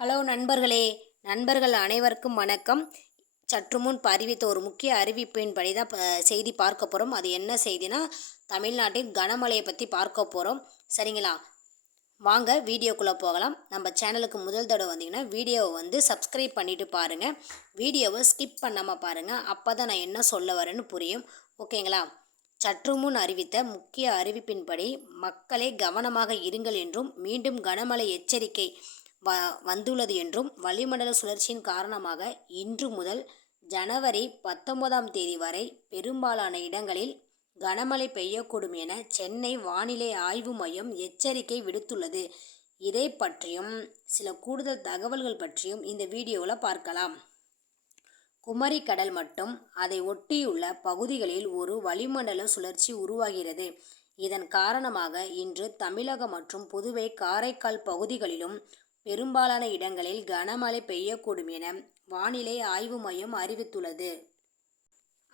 Hello நண்பர்களே நண்பர்கள் அனைவருக்கும் வணக்கம். சற்று முன் அறிவித்த ஒரு முக்கிய அறிவிப்பின்படி தான் செய்தி பார்க்க போகிறோம் அது என்ன செய்தினா தமிழ்நாட்டின் கனமழையை பற்றி பார்க்க போகிறோம் சரிங்களா? வாங்க வீடியோக்குள்ளே போகலாம். நம்ம சேனலுக்கு முதல் தடவை வந்தீங்கன்னா வீடியோவை வந்து சப்ஸ்கிரைப் பண்ணிவிட்டு பாருங்கள் வீடியோவை ஸ்கிப் பண்ணாமல் பாருங்கள் அப்போ தான் நான் என்ன சொல்ல வரேன்னு புரியும். ஓகேங்களா? சற்று முன் அறிவித்த முக்கிய அறிவிப்பின்படி மக்களே கவனமாக இருங்கள் என்றும் மீண்டும் கனமழை எச்சரிக்கை வ வந்துள்ளது என்றும் வளிமண்டல சுழற்சியின் காரணமாக இன்று முதல் ஜனவரி பத்தொன்பதாம் தேதி வரை பெரும்பாலான இடங்களில் கனமழை பெய்யக்கூடும் என சென்னை வானிலை ஆய்வு மையம் எச்சரிக்கை விடுத்துள்ளது. இதை பற்றியும் சில கூடுதல் தகவல்கள் பற்றியும் இந்த வீடியோவில் பார்க்கலாம். குமரி கடல் மற்றும் அதை ஒட்டியுள்ள பகுதிகளில் ஒரு வளிமண்டல சுழற்சி உருவாகிறது. இதன் காரணமாக இன்று தமிழகம் மற்றும் புதுவை காரைக்கால் பகுதிகளிலும் பெரும்பாலான இடங்களில் கனமழை பெய்யக்கூடும் என வானிலை ஆய்வு மையம் அறிவித்துள்ளது.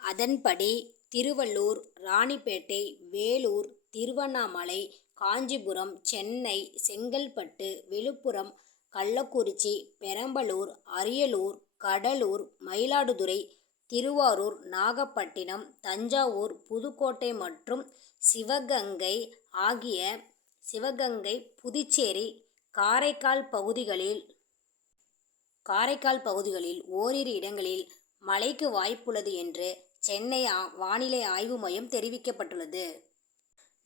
அதன்படி திருவள்ளூர் ராணிப்பேட்டை வேலூர் திருவண்ணாமலை காஞ்சிபுரம் சென்னை செங்கல்பட்டு விழுப்புரம் கள்ளக்குறிச்சி பெரம்பலூர் அரியலூர் கடலூர் மயிலாடுதுறை திருவாரூர் நாகப்பட்டினம் தஞ்சாவூர் புதுக்கோட்டை மற்றும் சிவகங்கை ஆகிய சிவகங்கை புதுச்சேரி காரைக்கால் பகுதிகளில் காரைக்கால் பகுதிகளில் ஓரிரு இடங்களில் மழைக்கு வாய்ப்புள்ளது என்று சென்னை வானிலை ஆய்வு மையம் தெரிவிக்கப்பட்டுள்ளது.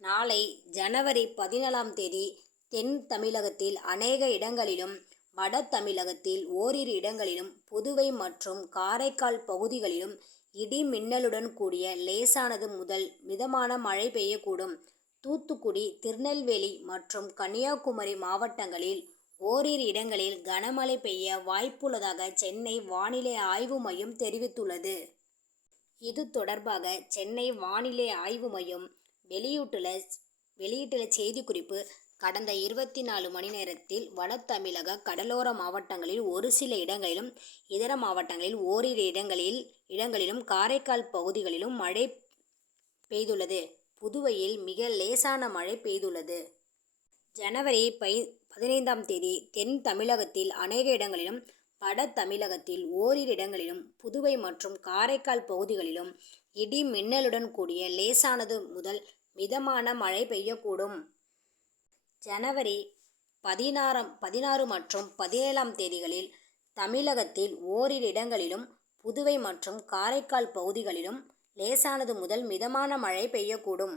நாளை ஜனவரி பதினேழாம் தேதி தென் தமிழகத்தில் அநேக இடங்களிலும் வட தமிழகத்தில் ஓரிரு இடங்களிலும் புதுவை மற்றும் காரைக்கால் பகுதிகளிலும் இடி மின்னலுடன் கூடிய லேசானது முதல் மிதமான மழை பெய்யக்கூடும். தூத்துக்குடி திருநெல்வேலி மற்றும் கன்னியாகுமரி மாவட்டங்களில் ஓரிரு இடங்களில் கனமழை பெய்ய வாய்ப்புள்ளதாக சென்னை வானிலை ஆய்வு மையம் தெரிவித்துள்ளது. இது தொடர்பாக சென்னை வானிலை ஆய்வு மையம் வெளியிட்டுள்ள வெளியிட்டுள்ள செய்திக்குறிப்பு கடந்த இருபத்தி நாலு மணி நேரத்தில் வட தமிழக கடலோர மாவட்டங்களில் ஒரு சில இடங்களிலும் இதர மாவட்டங்களில் ஓரிரு இடங்களில் இடங்களிலும் காரைக்கால் பகுதிகளிலும் மழை பெய்துள்ளது. புதுவையில் மிக லேசான மழை பெய்துள்ளது. ஜனவரி பை பதினைந்தாம் தேதி தென் தமிழகத்தில் அநேக இடங்களிலும் வட தமிழகத்தில் ஓரிரு இடங்களிலும் புதுவை மற்றும் காரைக்கால் பகுதிகளிலும் இடி மின்னலுடன் கூடிய லேசானது முதல் மிதமான மழை பெய்யக்கூடும். ஜனவரி பதினாறாம் பதினாறு மற்றும் பதினேழாம் தேதிகளில் தமிழகத்தில் ஓரிரு இடங்களிலும் புதுவை மற்றும் காரைக்கால் பகுதிகளிலும் லேசானது முதல் மிதமான மழை பெய்யக்கூடும்.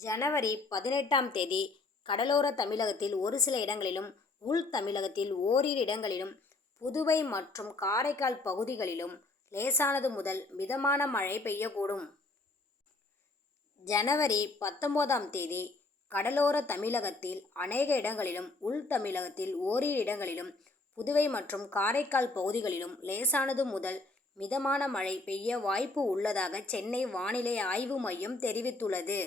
ஜனவரி பதினெட்டாம் தேதி கடலோர தமிழகத்தில் ஒரு சில இடங்களிலும் உள் தமிழகத்தில் ஓரிரு இடங்களிலும் புதுவை மற்றும் காரைக்கால் பகுதிகளிலும் லேசானது முதல் மிதமான மழை பெய்யக்கூடும். ஜனவரி பத்தொன்பதாம் தேதி கடலோர தமிழகத்தில் அநேக இடங்களிலும் உள் தமிழகத்தில் ஓரிரு இடங்களிலும் புதுவை மற்றும் காரைக்கால் பகுதிகளிலும் லேசானது முதல் மிதமான மழை பெய்ய வாய்ப்பு உள்ளதாக சென்னை வானிலை ஆய்வு மையம் தெரிவித்துள்ளது.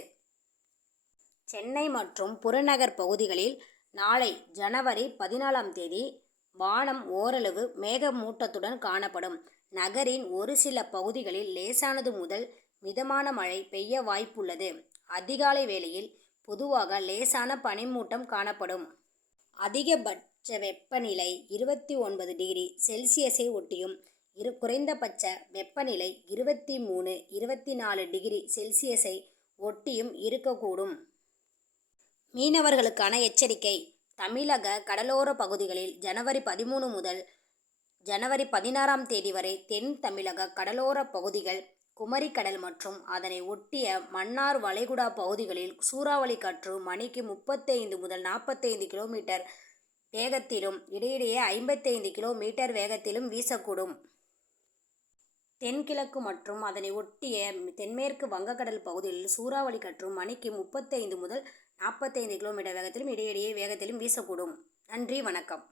சென்னை மற்றும் புறநகர் பகுதிகளில் நாளை ஜனவரி பதினாலாம் தேதி வானம் ஓரளவு மேகமூட்டத்துடன் காணப்படும். நகரின் ஒரு சில பகுதிகளில் லேசானது முதல் மிதமான மழை பெய்ய வாய்ப்புள்ளது. அதிகாலை வேளையில் பொதுவாக லேசான பனிமூட்டம் காணப்படும். அதிகபட்ச வெப்பநிலை இருபத்தி ஒன்பது டிகிரி செல்சியஸை ஒட்டியும் இரு குறைந்தபட்ச வெப்பநிலை இருபத்தி மூணு இருபத்தி நாலு டிகிரி செல்சியஸை ஒட்டியும் இருக்கக்கூடும். மீனவர்களுக்கான எச்சரிக்கை தமிழக கடலோர பகுதிகளில் ஜனவரி பதிமூணு முதல் ஜனவரி பதினாறாம் தேதி வரை தென் தமிழக கடலோர பகுதிகள் குமரிக்கடல் மற்றும் அதனை ஒட்டிய மன்னார் வளைகுடா பகுதிகளில் சூறாவளி காற்று மணிக்கு முப்பத்தைந்து முதல் நாற்பத்தைந்து கிலோமீட்டர் வேகத்திலும் இடையிடையே ஐம்பத்தைந்து கிலோமீட்டர் வேகத்திலும் வீசக்கூடும். தென்கிழக்கு மற்றும் அதனை ஒட்டிய தென்மேற்கு வங்கக்கடல் பகுதிகளில் சூறாவளி கற்றும் மணிக்கு முப்பத்தைந்து முதல் நாற்பத்தைந்து கிலோமீட்டர் வேகத்திலும் இடையிடையே வேகத்திலும் வீசக்கூடும். நன்றி வணக்கம்.